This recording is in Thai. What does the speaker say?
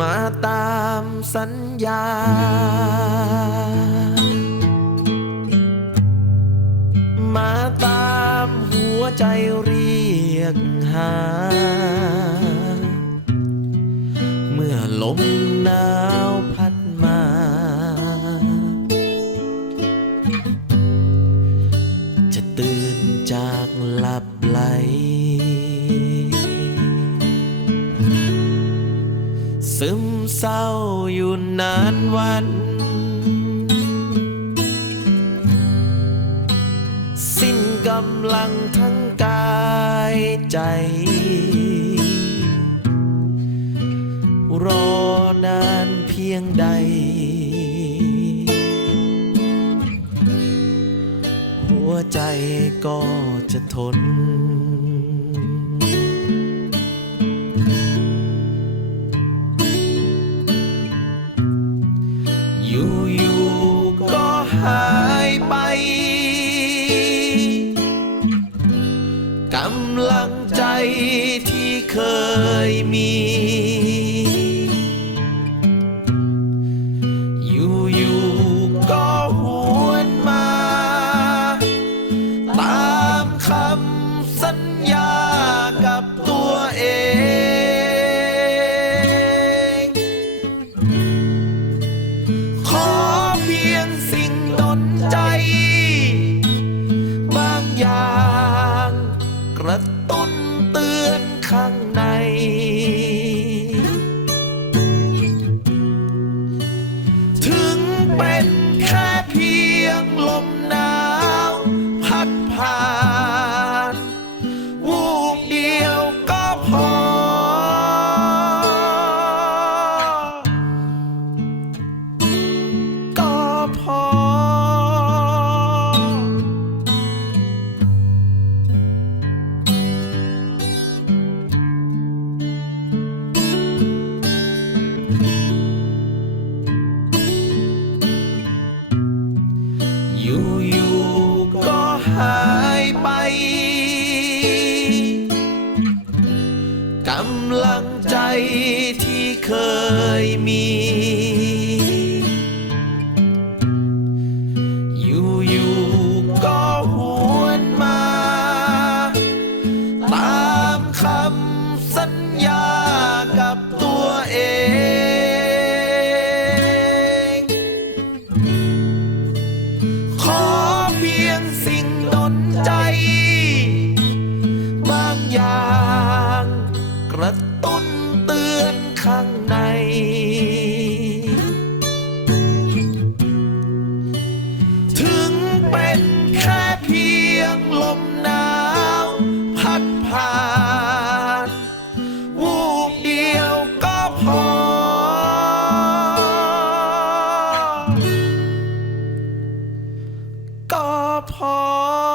มาตามสัญญา มาตามหัวใจเรียกหา เมื่อลมหนาวพัดมา จะตื่นจากหลับไหล ซึมเศร้าอยู่นานวัน สิ้นกำลังทั้งกายใจ รอนานเพียงใด หัวใจก็จะทน อยู่ๆก็หวนมา ตามคำสัญญากับตัวเอง ขอเพียงสิ่งดนใจ บางอย่าง กระตุ้นเตือนข้างใน งล เคยมี อยู่อยู่ก็หวนมา ตามคำสัญญากับตัวเอง ขอเพียงสิ่งดนใจ บางอย่างกระตุ้น ข้างใน ถึงเป็นแค่เพียงลมหนาวพัดผ่านวูบเดียวก็พอ ก็พอ